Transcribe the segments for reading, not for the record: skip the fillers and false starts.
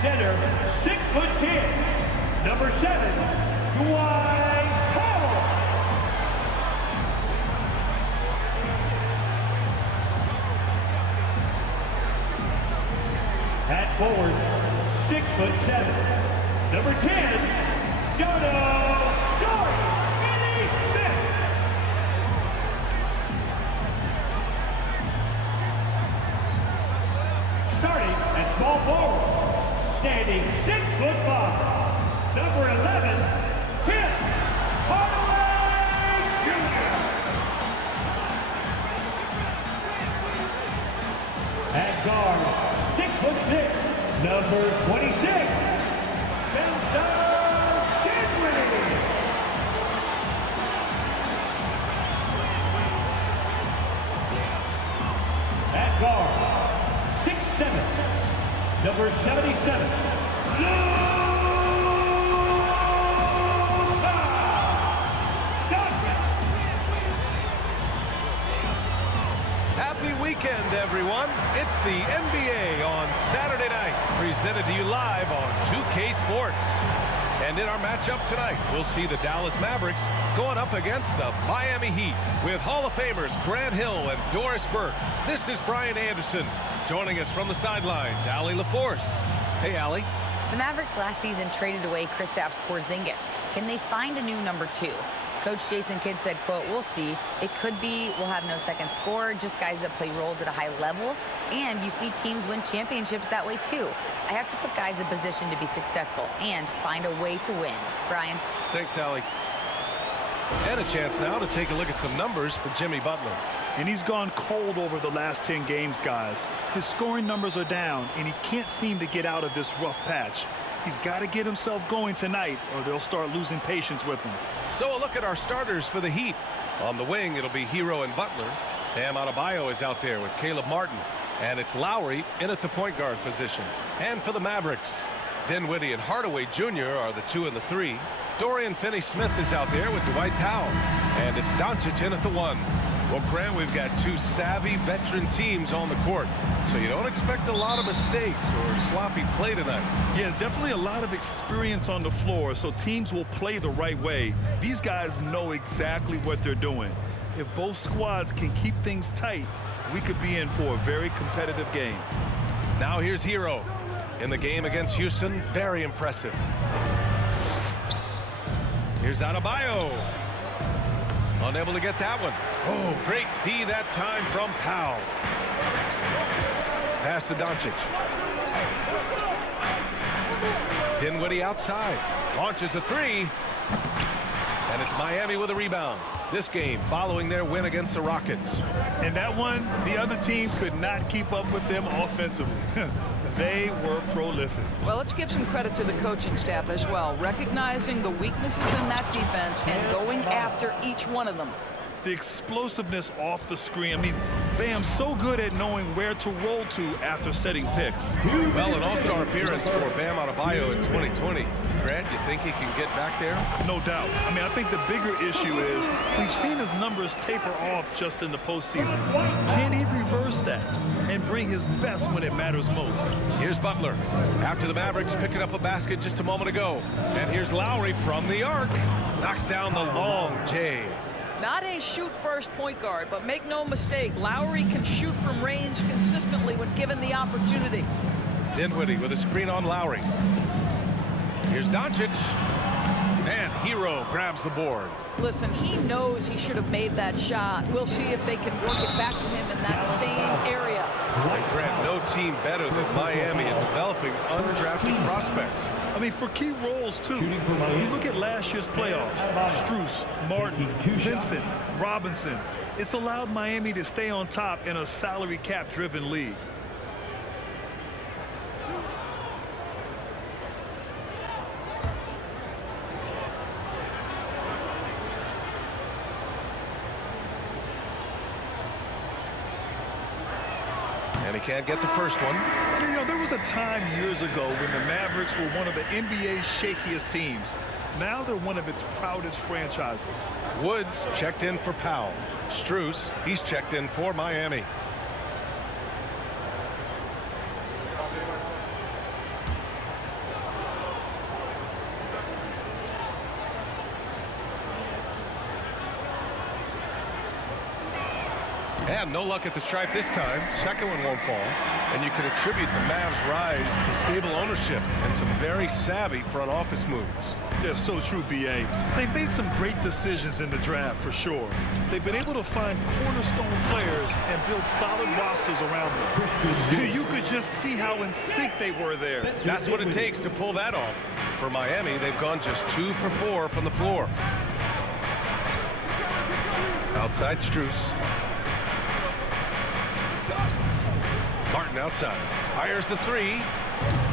center, 6'10", number 7, Dwight Howard. At forward, 6'7", number 10, Dory Smith. Starting at small forward, standing 6'5", number 11, Tim Hardaway Jr. At guard, 6'6", number 26, Spencer Dinwiddie. At guard, 6'7", number 77, Happy weekend, everyone. It's the NBA on Saturday night, presented to you live on 2K Sports. And in our matchup tonight, we'll see the Dallas Mavericks going up against the Miami Heat with Hall of Famers Grant Hill and Doris Burke. This is Brian Anderson. Joining us from the sidelines, Allie LaForce. Hey, Allie. The Mavericks last season traded away Kristaps Porzingis. Can they find a new number 2? Coach Jason Kidd said, quote, "We'll see. It could be we'll have no second scorer, just guys that play roles at a high level. And you see teams win championships that way, too. I have to put guys in position to be successful and find a way to win." Brian. Thanks, Allie. And a chance now to take a look at some numbers for Jimmy Butler. And he's gone cold over the last 10 games, guys. His scoring numbers are down, and he can't seem to get out of this rough patch. He's got to get himself going tonight, or they'll start losing patience with him. So a look at our starters for the Heat. On the wing, it'll be Hero and Butler. Bam Adebayo is out there with Caleb Martin. And it's Lowry in at the point guard position. And for the Mavericks, Dinwiddie and Hardaway Jr. are the 2 and the 3. Dorian Finney-Smith is out there with Dwight Powell. And it's Doncic in at the 1. Well, Grant, we've got 2 savvy veteran teams on the court. So you don't expect a lot of mistakes or sloppy play tonight. Yeah, definitely a lot of experience on the floor, so teams will play the right way. These guys know exactly what they're doing. If both squads can keep things tight, we could be in for a very competitive game. Now here's Hero. In the game against Houston, very impressive. Here's Adebayo. Unable to get that one. Oh, great D that time from Powell. Pass to Doncic. Dinwiddie outside. Launches a 3. And it's Miami with a rebound. This game following their win against the Rockets. And that one, the other team could not keep up with them offensively. They were prolific. Well, let's give some credit to the coaching staff as well, recognizing the weaknesses in that defense and going after each one of them. The explosiveness off the screen. I mean, Bam's so good at knowing where to roll to after setting picks. Well, an all-star appearance for Bam Adebayo in 2020. Grant, you think he can get back there? No doubt. I mean, I think the bigger issue is we've seen his numbers taper off just in the postseason. Can he reverse that and bring his best when it matters most? Here's Butler. After the Mavericks picking up a basket just a moment ago. And here's Lowry from the arc. Knocks down the long J. Not a shoot-first point guard, but make no mistake, Lowry can shoot from range consistently when given the opportunity. Dinwiddie with a screen on Lowry. Here's Doncic. And Hero grabs the board. Listen, he knows he should have made that shot. We'll see if they can work it back to him in that same area. And Grant, no team better than Miami in developing undrafted prospects. I mean, for key roles, too. You look at last year's playoffs. Strus, Martin, Vincent, Robinson. It's allowed Miami to stay on top in a salary cap-driven league. And he can't get the first one. You know, there was a time years ago when the Mavericks were one of the NBA's shakiest teams. Now they're one of its proudest franchises. Woods checked in for Powell. Strus, he's checked in for Miami. And no luck at the stripe this time. Second one won't fall. And you can attribute the Mavs' rise to stable ownership and some very savvy front office moves. Yeah, so true, B.A. They've made some great decisions in the draft, for sure. They've been able to find cornerstone players and build solid rosters around them. You could just see how in sync they were there. That's what it takes to pull that off. For Miami, they've gone just 2 for 4 from the floor. Outside Strus. Martin outside. Fires the 3.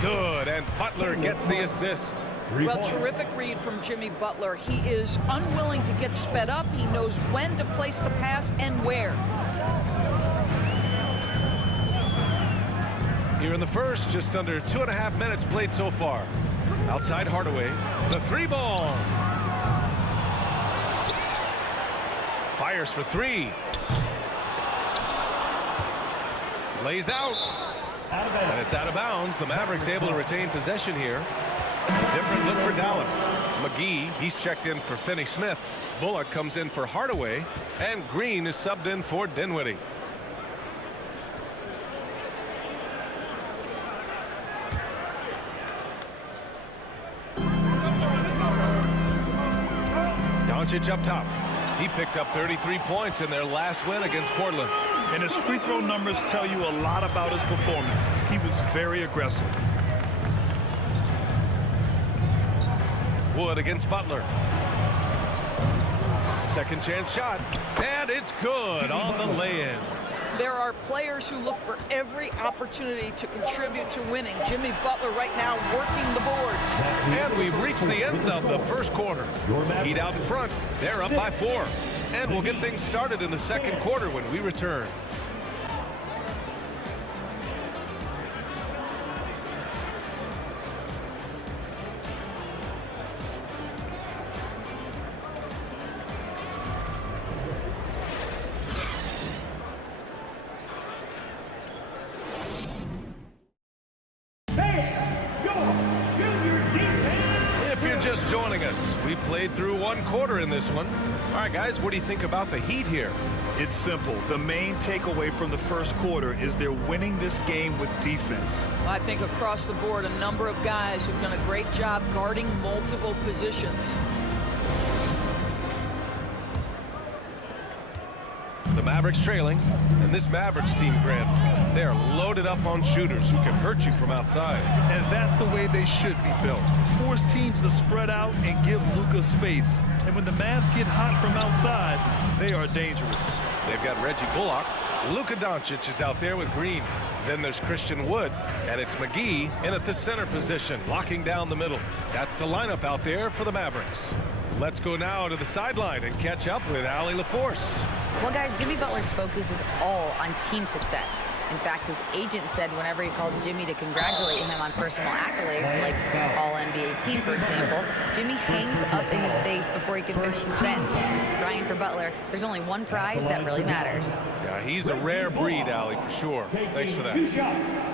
Good, and Butler gets the assist. Well, terrific read from Jimmy Butler. He is unwilling to get sped up. He knows when to place the pass and where. Here in the first, just under 2.5 minutes played so far. Outside Hardaway. The 3-ball. Fires for 3. Lays out. And it's out of bounds. The Mavericks able to retain possession here. It's a different look for Dallas. McGee, he's checked in for Finney Smith. Bullock comes in for Hardaway. And Green is subbed in for Dinwiddie. Doncic up top. He picked up 33 points in their last win against Portland. And his free throw numbers tell you a lot about his performance. He was very aggressive. Wood against Butler. Second chance shot. And it's good on the lay-in. There are players who look for every opportunity to contribute to winning. Jimmy Butler right now working the boards. And we've reached the end of the first quarter. Heat out in front. They're up by 4. And we'll get things started in the second quarter when we return. Just joining us. We played through 1 quarter in this one. All right, guys, what do you think about the Heat here? It's simple. The main takeaway from the first quarter is they're winning this game with defense. I think across the board, a number of guys have done a great job guarding multiple positions. The Mavericks trailing, and this Mavericks team, Grant, they are loaded up on shooters who can hurt you from outside. And that's the way they should be built. Force teams to spread out and give Luka space. And when the Mavs get hot from outside, they are dangerous. They've got Reggie Bullock. Luka Doncic is out there with Green. Then there's Christian Wood, and it's McGee in at the center position, locking down the middle. That's the lineup out there for the Mavericks. Let's go now to the sideline and catch up with Allie LaForce. Well, guys, Jimmy Butler's focus is all on team success. In fact, his agent said whenever he calls Jimmy to congratulate him on personal accolades, like All-NBA team, for example, Jimmy hangs up in his face before he can finish the sentence. Ryan, for Butler, there's only one prize that really matters. Yeah, he's a rare breed, Allie, for sure. Thanks for that. 2 shots.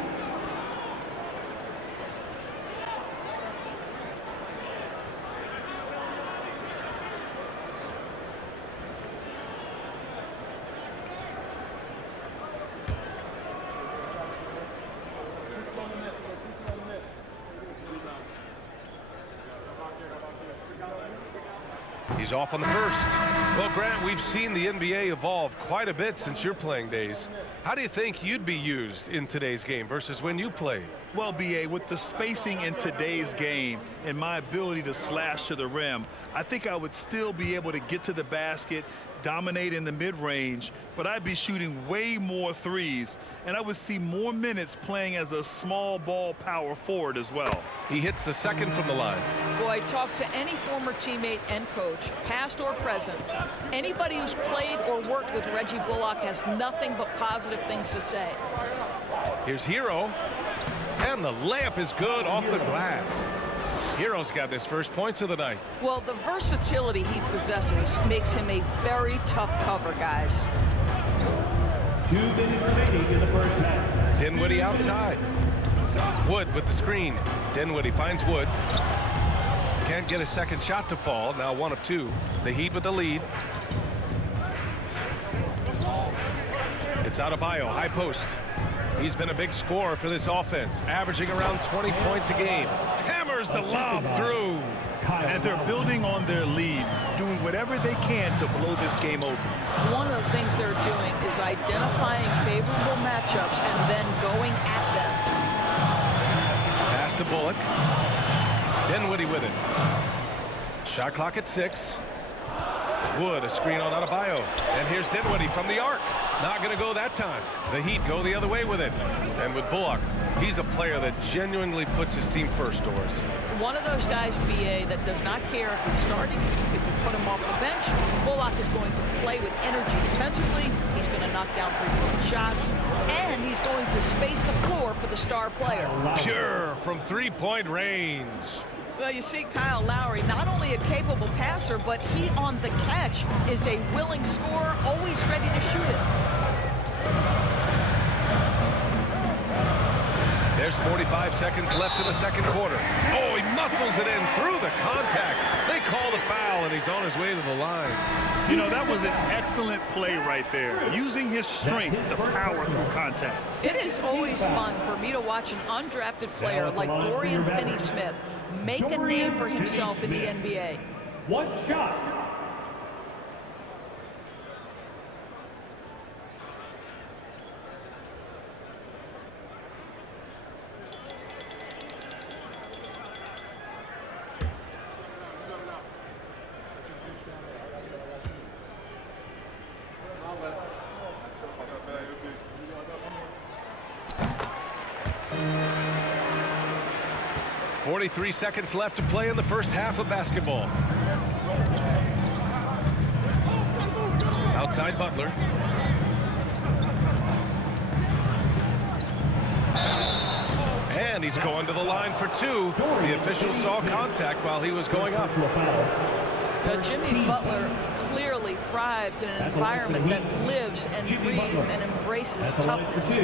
He's off on the first. Well, Grant, we've seen the NBA evolve quite a bit since your playing days. How do you think you'd be used in today's game versus when you played? Well, B.A., with the spacing in today's game and my ability to slash to the rim, I think I would still be able to get to the basket, dominate in the mid-range, but I'd be shooting way more threes, and I would see more minutes playing as a small ball power forward as well. He hits the second from the line. Boy, talk to any former teammate and coach, past or present. Anybody who's played or worked with Reggie Bullock has nothing but positive things to say. Here's Hero, and the layup is good off the glass. Hero's got his first points of the night. Well, the versatility he possesses makes him a very tough cover, guys. 2 minutes remaining in the first half. Dinwiddie outside. Wood with the screen. Dinwiddie finds Wood. Can't get a second shot to fall. Now 1 of 2. The Heat with the lead. It's Adebayo, high post. He's been a big scorer for this offense, averaging around 20 points a game. Hammers the lob through. And they're building on their lead, doing whatever they can to blow this game open. One of the things they're doing is identifying favorable matchups and then going at them. Pass to Bullock. Dinwiddie with it. Shot clock at 6. Wood, a screen on Adebayo. And here's Dinwiddie from the arc. Not going to go that time. The Heat go the other way with it. And with Bullock, he's a player that genuinely puts his team first, Doris. One of those guys, BA, that does not care if he's starting, if you put him off the bench. Bullock is going to play with energy defensively. He's going to knock down three-point shots. And he's going to space the floor for the star player. Pure from three-point range. Well, you see Kyle Lowry, not only a capable passer, but he on the catch is a willing scorer, always ready to shoot it. There's 45 seconds left in the second quarter. Oh, he muscles it in through the contact. They call the foul, and he's on his way to the line. You know, that was an excellent play right there, using his strength to power through contact. It is always fun for me to watch an undrafted player like Dorian Finney-Smith make a name for himself in the NBA. One shot. Three seconds left to play in the first half of basketball. Outside Butler. And he's going to the line for two. The official saw contact while he was going up. Jimmy Butler clearly thrives in an environment that lives and breathes and embraces toughness.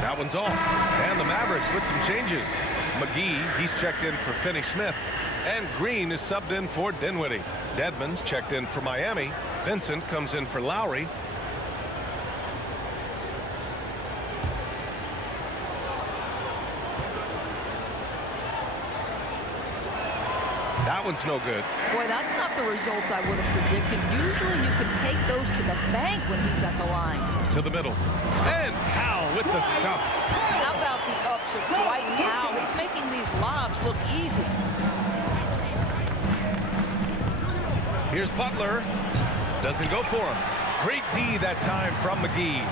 That one's off. And the Mavericks with some changes. McGee, he's checked in for Finney-Smith. And Green is subbed in for Dinwiddie. Dedmon's checked in for Miami. Vincent comes in for Lowry. That one's no good. Boy, that's not the result I would have predicted. Usually you can take those to the bank when he's at the line. To the middle. And Powell with the stuff. How about the ups of Dwight Powell? He's making these lobs look easy. Here's Butler. Doesn't go for him. Great D that time from McGee.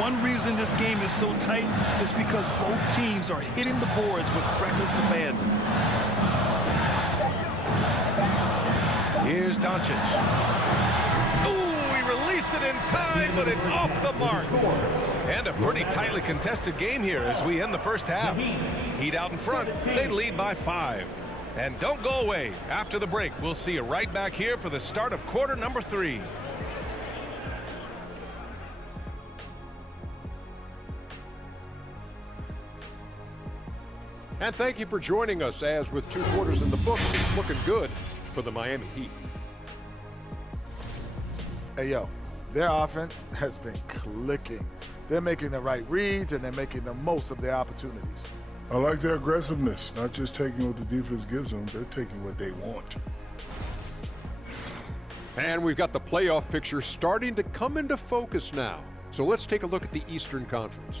One reason this game is so tight is because both teams are hitting the boards with reckless abandon. Here's Doncic. Ooh, he released it in time, but it's off the mark. And a pretty tightly contested game here as we end the first half. Heat out in front. They lead by 5. And don't go away. After the break, we'll see you right back here for the start of quarter number 3. And thank you for joining us as with 2 quarters in the books, it's looking good for the Miami Heat. Hey, yo, their offense has been clicking. They're making the right reads, and they're making the most of their opportunities. I like their aggressiveness, not just taking what the defense gives them, they're taking what they want. And we've got the playoff picture starting to come into focus now. So let's take a look at the Eastern Conference.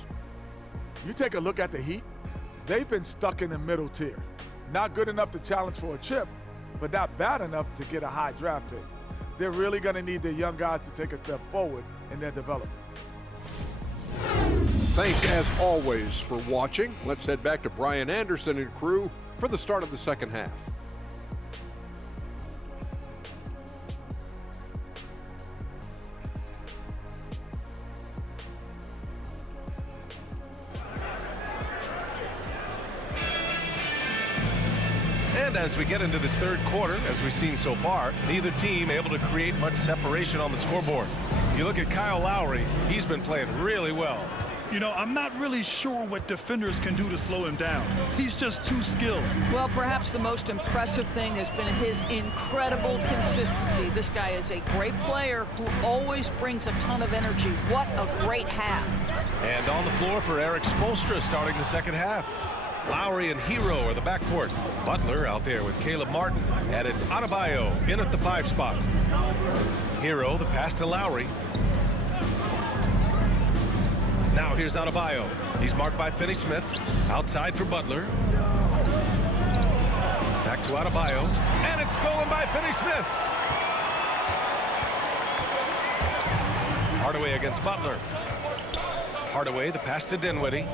You take a look at the Heat, they've been stuck in the middle tier. Not good enough to challenge for a chip, but not bad enough to get a high draft pick. They're really going to need their young guys to take a step forward in their development. Thanks, as always, for watching. Let's head back to Brian Anderson and crew for the start of the second half. And as we get into this third quarter, as we've seen so far, neither team able to create much separation on the scoreboard. You look at Kyle Lowry, he's been playing really well. You know, I'm not really sure what defenders can do to slow him down. He's just too skilled. Well, perhaps the most impressive thing has been his incredible consistency. This guy is a great player who always brings a ton of energy. What a great half. And on the floor for Eric Spoelstra starting the second half. Lowry and Hero are the backcourt. Butler out there with Caleb Martin. And it's Adebayo in at the 5 spot. Hero, the pass to Lowry. Now here's Adebayo. He's marked by Finney-Smith. Outside for Butler. Back to Adebayo. And it's stolen by Finney-Smith. Hardaway against Butler. Hardaway, the pass to Dinwiddie.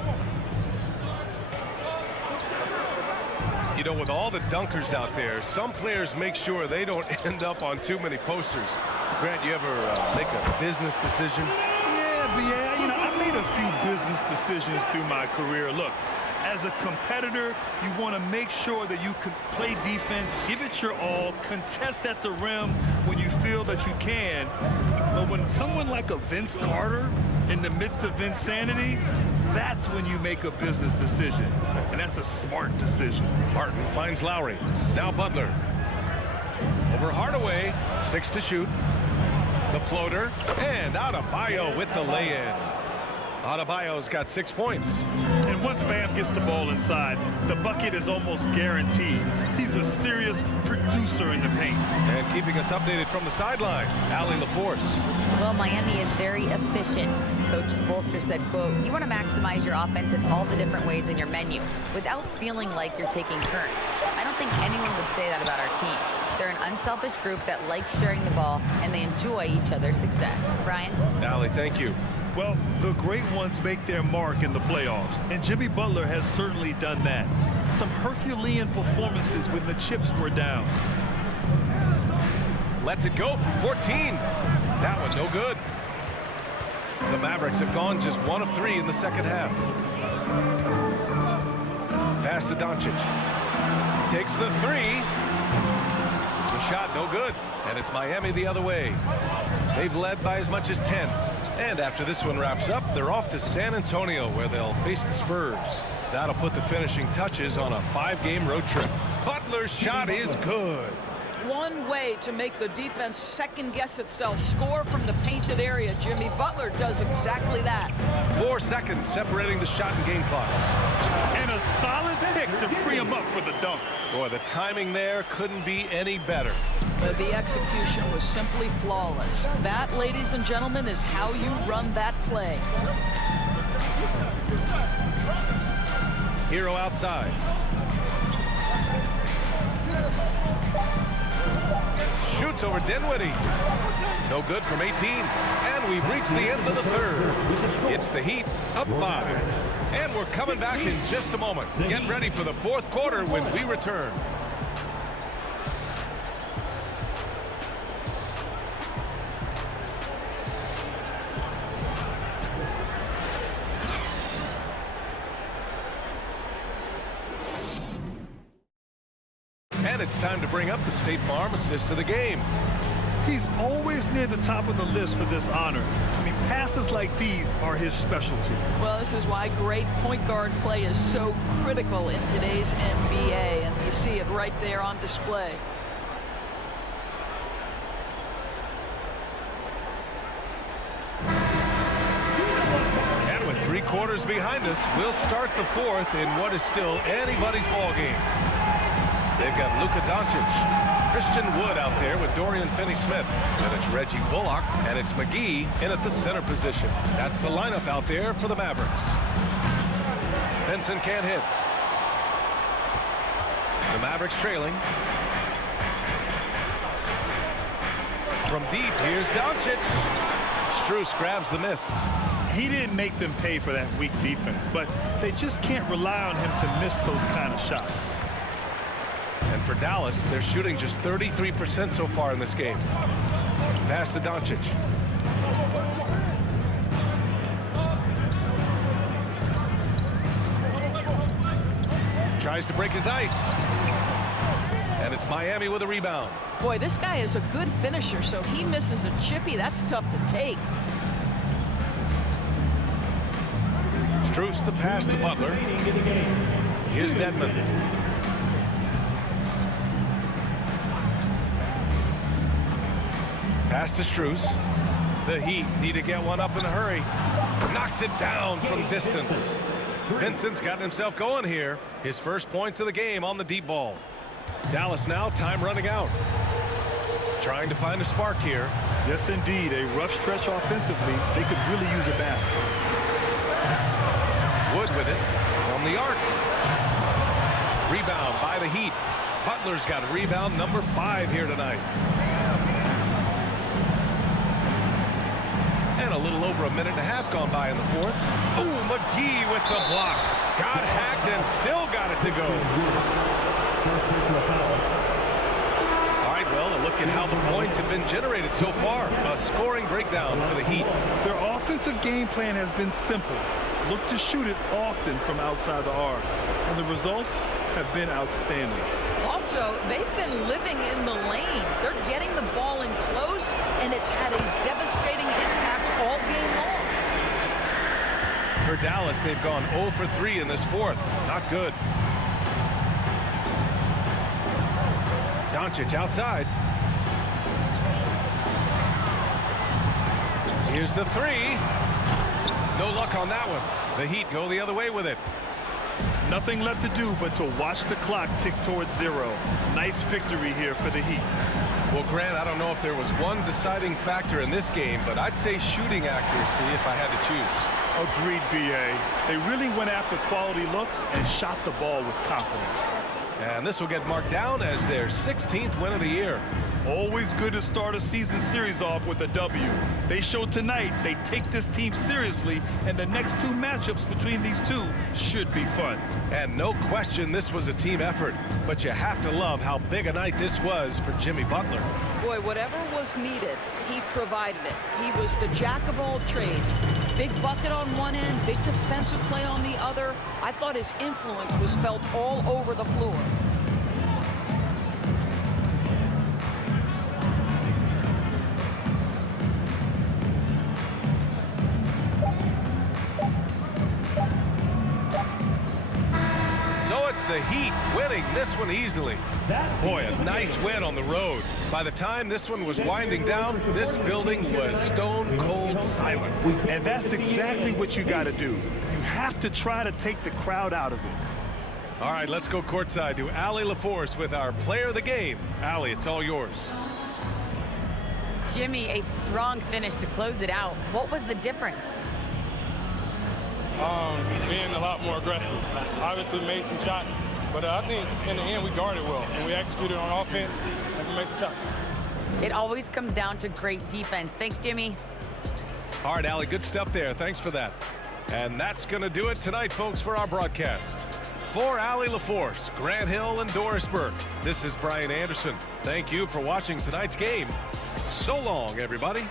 You know, with all the dunkers out there, some players make sure they don't end up on too many posters. Grant, you ever make a business decision? Yeah, you know, I made a few business decisions through my career. Look, as a competitor, you want to make sure that you can play defense, give it your all, contest at the rim when you feel that you can. But when someone like a Vince Carter in the midst of insanity, that's when you make a business decision. And that's a smart decision. Martin finds Lowry. Now Butler. Over Hardaway. 6 to shoot. The floater. And Adebayo with the lay-in. Adebayo's got 6 points. And once Bam gets the ball inside, the bucket is almost guaranteed. He's a serious producer in the paint. And keeping us updated from the sideline, Allie LaForce. Well, Miami is very efficient. Coach Spoelstra said, quote, "You want to maximize your offense in all the different ways in your menu without feeling like you're taking turns." I don't think anyone would say that about our team. They're an unselfish group that likes sharing the ball, and they enjoy each other's success. Brian? Allie, thank you. Well, the great ones make their mark in the playoffs, and Jimmy Butler has certainly done that. Some Herculean performances when the chips were down. Lets it go from 14. That one no good. The Mavericks have gone just 1 of 3 in the second half. Pass to Doncic. Takes the 3. The shot no good. And it's Miami the other way. They've led by as much as 10. And after this one wraps up, they're off to San Antonio, where they'll face the Spurs. That'll put the finishing touches on a 5-game road trip. Butler's shot is good. One way to make the defense second-guess itself, score from the painted area. Jimmy Butler does exactly that. 4 seconds separating the shot and game clock. And a solid pick to free him up for the dunk. Boy, the timing there couldn't be any better. But the execution was simply flawless. That, ladies and gentlemen, is how you run that play. Hero outside. Shoots over Dinwiddie. No good from 18. And we've reached the end of the third. It's the Heat up 5. And we're coming back in just a moment. Get ready for the fourth quarter when we return. And it's time to bring up the State Farm assist of the game. He's always near the top of the list for this honor. I mean, passes like these are his specialty. Well, this is why great point guard play is so critical in today's NBA, and you see it right there on display. And with 3 quarters behind us, we'll start the fourth in what is still anybody's ball game. They've got Luka Doncic, Christian Wood out there with Dorian Finney-Smith. Then it's Reggie Bullock, and it's McGee in at the center position. That's the lineup out there for the Mavericks. Benson can't hit. The Mavericks trailing. From deep, here's Doncic. Strus grabs the miss. He didn't make them pay for that weak defense, but they just can't rely on him to miss those kind of shots. And for Dallas, they're shooting just 33% so far in this game. Pass to Doncic. Tries to break his ice. And it's Miami with a rebound. Boy, this guy is a good finisher, so he misses a chippy. That's tough to take. Strus the pass to Butler. Here's Dedmon. Pass to Strus. The Heat need to get one up in a hurry. Knocks it down from distance. Vincent's got himself going here. His first points of the game on the deep ball. Dallas now, time running out. Trying to find a spark here. Yes, indeed. A rough stretch offensively. They could really use a basket. Wood with it from the arc. Rebound by the Heat. Butler's got a rebound number 5 here tonight. And a little over a minute and a half gone by in the fourth. Oh, McGee with the block. Got hacked and still got it to go. All right, well, a look at how the points have been generated so far. A scoring breakdown for the Heat. Their offensive game plan has been simple. Look to shoot it often from outside the arc. And the results have been outstanding. Also, they've been living in the lane. They're getting the ball in close, and it's had a devastating impact all game long. For Dallas, they've gone 0 for 3 in this fourth. Not good. Doncic outside. Here's the 3. No luck on that one. The Heat go the other way with it. Nothing left to do but to watch the clock tick towards 0. Nice victory here for the Heat. Well, Grant, I don't know if there was one deciding factor in this game, but I'd say shooting accuracy if I had to choose. Agreed, B.A. They really went after quality looks and shot the ball with confidence. And this will get marked down as their 16th win of the year. Always good to start a season series off with a W. They showed tonight they take this team seriously, and the next 2 matchups between these two should be fun. And no question this was a team effort, but you have to love how big a night this was for Jimmy Butler. Boy, whatever was needed, he provided it. He was the jack of all trades. Big bucket on one end, big defensive play on the other. I thought his influence was felt all over the floor. The Heat winning this one easily. Boy, a nice win on the road. By the time this one was winding down, this building was stone cold silent. And that's exactly what you got to do. You have to try to take the crowd out of it. All right, let's go courtside to Allie LaForce with our player of the game. Allie, it's all yours. Jimmy, a strong finish to close it out. What was the difference? Being a lot more aggressive. Obviously made some shots, but I think in the end we guarded well and we executed on offense and we made some shots. It always comes down to great defense. Thanks, Jimmy. All right, Allie, good stuff there. Thanks for that. And that's going to do it tonight, folks, for our broadcast. For Allie LaForce, Grant Hill, and Doris Burke, this is Brian Anderson. Thank you for watching tonight's game. So long, everybody.